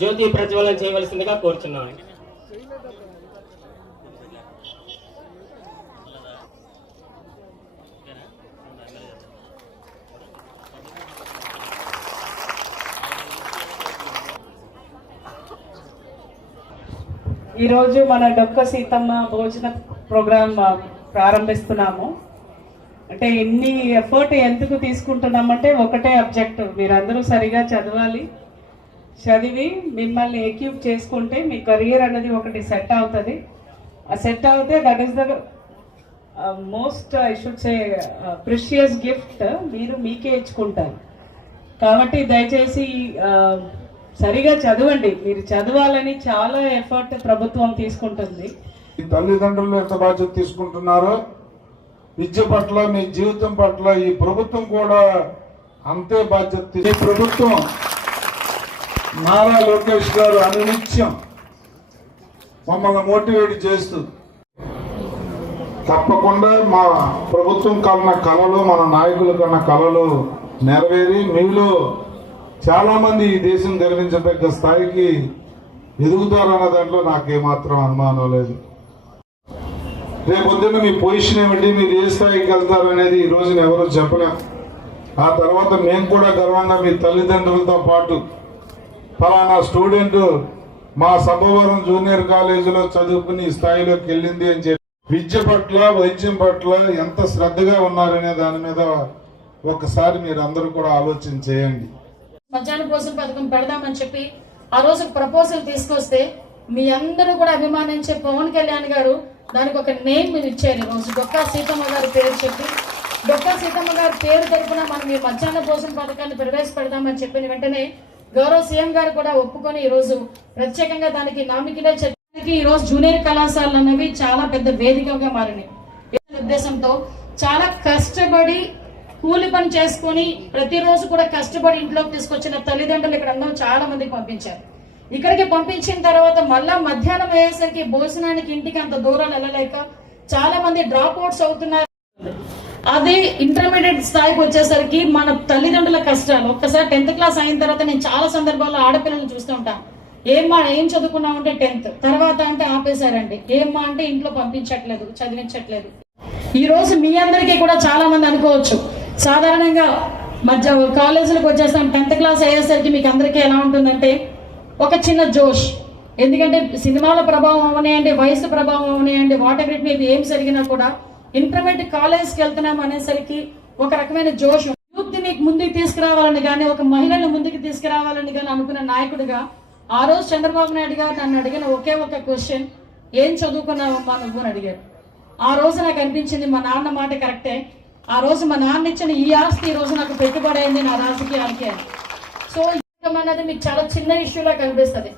జ్యోతి ప్రజ్వలన చేయవలసిందిగా కోరుచున్నాను. ఈరోజు మన డొక్క సీతమ్మ భోజన ప్రోగ్రాం ప్రారంభిస్తున్నాము. అంటే ఎన్ని ఎఫర్ట్ ఎందుకు తీసుకుంటున్నామంటే ఒకటే అబ్జెక్ట్ మీరందరూ సరిగా చదవాలి. చదివి మిమ్మల్ని ఎక్యూబ్ చేసుకుంటే మీ కెరియర్ అనేది ఒకటి సెట్ అవుతుంది. ఆ సెట్ అవుతే that is the most I should say precious gift మీరు మీకే ఇచ్చుకుంటారు. కాబట్టి దయచేసి uh, సరిగా చదవండి. మీరు చదవాలని చాలా ఎఫర్ట్ ప్రభుత్వం తీసుకుంటుంది. తల్లిదండ్రులు ఎంత బాధ్యత తీసుకుంటున్నారో విద్య పట్ల మీ జీవితం పట్ల ఈ ప్రభుత్వం కూడా అంతే బాధ్యత ఈ ప్రభుత్వం నారా లోకేష్ గారు అనునిత్యం మమ్మల్ని మోటివేట్ చేస్తూ తప్పకుండా మా ప్రభుత్వం కన్న కళలు మన నాయకుల కన్న కళలు నెరవేరి మీలో చాలా మంది ఈ దేశం గర్వించదగ్గ స్థాయికి ఎదుగుతారన్న దాంట్లో నాకేమాత్రం అనుమానం లేదు. రేపొద్దున మీ పొజిషన్ ఏమిటి? మీరు ఏ స్థాయికి వెళ్తారు అనేది ఈ రోజున ఎవరు చెప్పలేం. ఆ తర్వాత మేము కూడా గర్వంగా మీ తల్లిదండ్రులతో పాటు ఫలానా స్టూడెంట్ మా సభవరం జూనియర్ కాలేజీలో చదువుకుని స్థాయిలోకి వెళ్ళింది అని చెప్పి విద్య పట్ల వైద్యం పట్ల ఎంత శ్రద్ధగా ఉన్నారనే దాని మీద ఒకసారి మీరు అందరూ కూడా ఆలోచన చేయండి. మధ్యాహ్న భోజనం పథకం పెడదామని చెప్పి ఆ రోజు ప్రపోజల్ తీసుకొస్తే మీ అందరూ కూడా అభిమానించే పవన్ కళ్యాణ్ గారు దానికి ఒక నేమ్ మీరు ఇచ్చారు ఈరోజు రోజు డొక్కా సీతమ్మ గారి పేరు చెప్పి డొక్కా సీతమ్మ గారి పేరు తరపున మనం ఈ మధ్యాహ్న భోజన పథకాన్ని ప్రవేశపెడదామని చెప్పిన వెంటనే గౌరవ సీఎం గారు కూడా ఒప్పుకొని ఈ రోజు ప్రత్యేకంగా దానికి నామికినే చెప్పడానికి ఈరోజు జూనియర్ కళాశాలలు అనేవి చాలా పెద్ద వేదికగా మారినాయి. ఉద్దేశంతో చాలా కష్టపడి కూలి పని చేసుకొని ప్రతిరోజు కూడా కష్టపడి ఇంట్లోకి తీసుకొచ్చిన తల్లిదండ్రులు ఇక్కడ అందరూ చాలా మందికి పంపించారు. ఇక్కడికి పంపించిన తర్వాత మళ్ళా మధ్యాహ్నం అయ్యేసరికి భోజనానికి ఇంటికి అంత దూరం వెళ్ళలేక చాలా మంది డ్రాప్ అవుట్స్ అవుతున్నారు. అదే ఇంటర్మీడియట్ స్థాయికి వచ్చేసరికి మన తల్లిదండ్రుల కష్టాలు. ఒక్కసారి టెన్త్ క్లాస్ అయిన తర్వాత నేను చాలా సందర్భాల్లో ఆడపిల్లలు చూస్తుంటాను ఏమ్మా ఏం చదువుకున్నావు అంటే టెన్త్ తర్వాత అంటే ఆపేశారండి. ఏమ్మా అంటే ఇంట్లో పంపించట్లేదు చదివించట్లేదు. ఈ రోజు మీ అందరికీ కూడా చాలా మంది అనుకోవచ్చు. సాధారణంగా మధ్య కాలేజీలకు వచ్చేస్తాం టెన్త్ క్లాస్ అయ్యేసరికి మీకు అందరికీ ఎలా ఉంటుందంటే ఒక చిన్న జోష్. ఎందుకంటే సినిమాల ప్రభావం అవనాయండి వయసు ప్రభావం అవనాయండి వాటర్ ఎవర్ మీద ఏం జరిగినా కూడా ఇంటర్మీడియట్ కాలేజ్కి వెళ్తున్నాం అనేసరికి ఒక రకమైన జోష్. యూత్ ముందుకు తీసుకురావాలని కానీ ఒక మహిళను ముందుకు తీసుకురావాలని కానీ అనుకున్న నాయకుడిగా ఆ రోజు చంద్రబాబు నాయుడు గారు నన్ను అడిగిన ఒకే ఒక క్వశ్చన్ ఏం చదువుకున్నావమ్మా నువ్వు? అని అడిగారు. ఆ రోజు నాకు అనిపించింది మా నాన్న మాట కరెక్టే. ఆ రోజు మా నాన్న ఇచ్చిన ఈ ఆస్తి ఈ రోజు నాకు పెట్టుబడి అయింది నా రాజకీయానికి అని. సో అనేది మీకు చాలా చిన్న ఇష్యూలా కనిపిస్తుంది.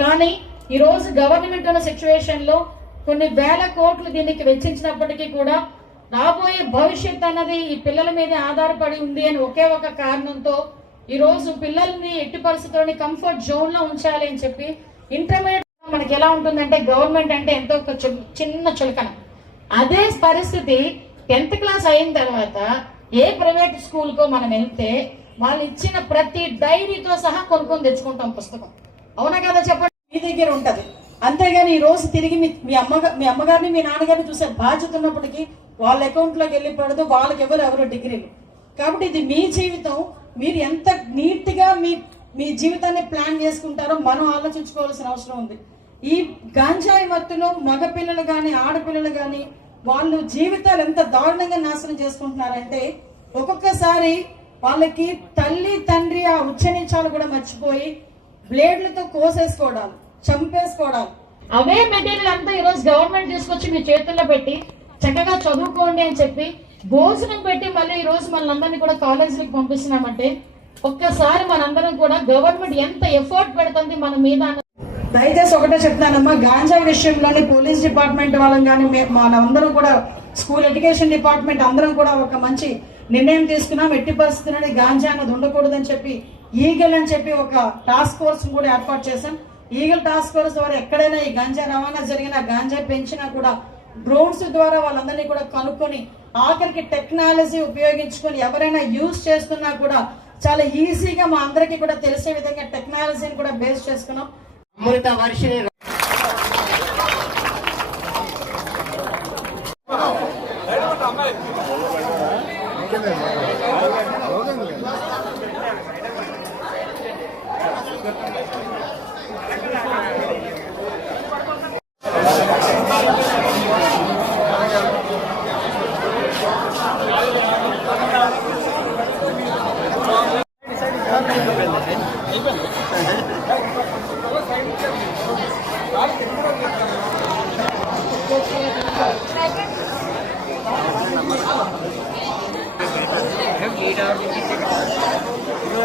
కానీ ఈరోజు గవర్నమెంట్ ఉన్న సిచ్యువేషన్లో కొన్ని వేల కోట్లు దీనికి వెచ్చించినప్పటికీ కూడా రాబోయే భవిష్యత్ అన్నది ఈ పిల్లల మీద ఆధారపడి ఉంది అని ఒకే ఒక కారణంతో ఈరోజు పిల్లల్ని ఎట్టి పరిస్థితుల్లోని కంఫర్ట్ జోన్లో ఉంచాలి అని చెప్పి ఇంటర్మీడియట్ మనకి ఎలా ఉంటుందంటే గవర్నమెంట్ అంటే ఎంతో ఒక చిన్న చులకన. అదే పరిస్థితి టెన్త్ క్లాస్ అయిన తర్వాత ఏ ప్రైవేట్ స్కూల్ కో మనం వెళ్తే వాళ్ళు ఇచ్చిన ప్రతి డైరీతో సహా కొనుక్కొని తెచ్చుకుంటాం పుస్తకం. అవునా కదా చెప్పండి? మీ దగ్గర ఉంటుంది. అంతేగాని ఈ రోజు తిరిగి మీ మీ అమ్మ మీ అమ్మగారిని మీ నాన్నగారిని చూసే బాధ్యత ఉన్నప్పటికీ వాళ్ళ అకౌంట్లోకి వెళ్ళిపోడదు వెళ్ళి పడదు వాళ్ళకి ఎవరు ఎవరు డిగ్రీలు. కాబట్టి ఇది మీ జీవితం. మీరు ఎంత నీట్గా మీ మీ జీవితాన్ని ప్లాన్ చేసుకుంటారో మనం ఆలోచించుకోవాల్సిన అవసరం ఉంది. ఈ గాంజాయి మత్తులో మగపిల్లలు కానీ ఆడపిల్లలు కానీ వాళ్ళు జీవితాలు ఎంత దారుణంగా నాశనం చేసుకుంటున్నారంటే ఒక్కొక్కసారి వాళ్ళకి తల్లి తండ్రి ఆ ఉచ్చరించాలు కూడా మర్చిపోయి బ్లేడ్లతో కోసేసుకోవడాలు చంపేసుకోవడాలు అవే మెటీరియల్ అంతా ఈ రోజు గవర్నమెంట్ తీసుకొచ్చి మీ చేతుల్లో పెట్టి చక్కగా చదువుకోండి అని చెప్పి భోజనం పెట్టి మళ్ళీ ఈ రోజు మనందరినీ కూడా కాలేజీలకు పంపిస్తున్నామంటే ఒక్కసారి మనందరం కూడా గవర్నమెంట్ ఎంత ఎఫర్ట్ పెడుతుంది మన మీద దయచేసి ఒకటే చెప్తానమ్మా గాంజా విషయంలోని పోలీస్ డిపార్ట్మెంట్ వాళ్ళం కానీ మనందరం కూడా స్కూల్ ఎడ్యుకేషన్ డిపార్ట్మెంట్ అందరం కూడా ఒక మంచి నిర్ణయం తీసుకున్నాం ఎట్టి పరిస్థితులని గాంజా అన్నది ఉండకూడదని చెప్పి ఈగల్ అని చెప్పి ఒక టాస్క్ ఫోర్స్ కూడా ఏర్పాటు చేశాం. ఈగల్ టాస్క్ ఫోర్స్ ద్వారా ఎక్కడైనా ఈ గాంజా రవాణా జరిగినా గాంజా పెంచినా కూడా డ్రోన్స్ ద్వారా వాళ్ళందరినీ కూడా కనుక్కొని ఆఖరికి టెక్నాలజీ ఉపయోగించుకొని ఎవరైనా యూజ్ చేస్తున్నా కూడా చాలా ఈజీగా మా అందరికీ కూడా తెలిసే విధంగా టెక్నాలజీని కూడా బేస్ చేసుకున్నాం. అమృత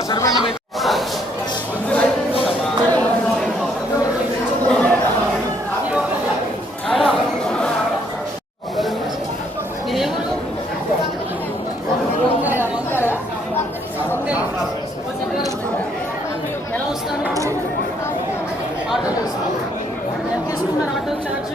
సర్వే ఎలా వస్తాను ఆటో తీసుకున్నారు ఆటో చార్జ్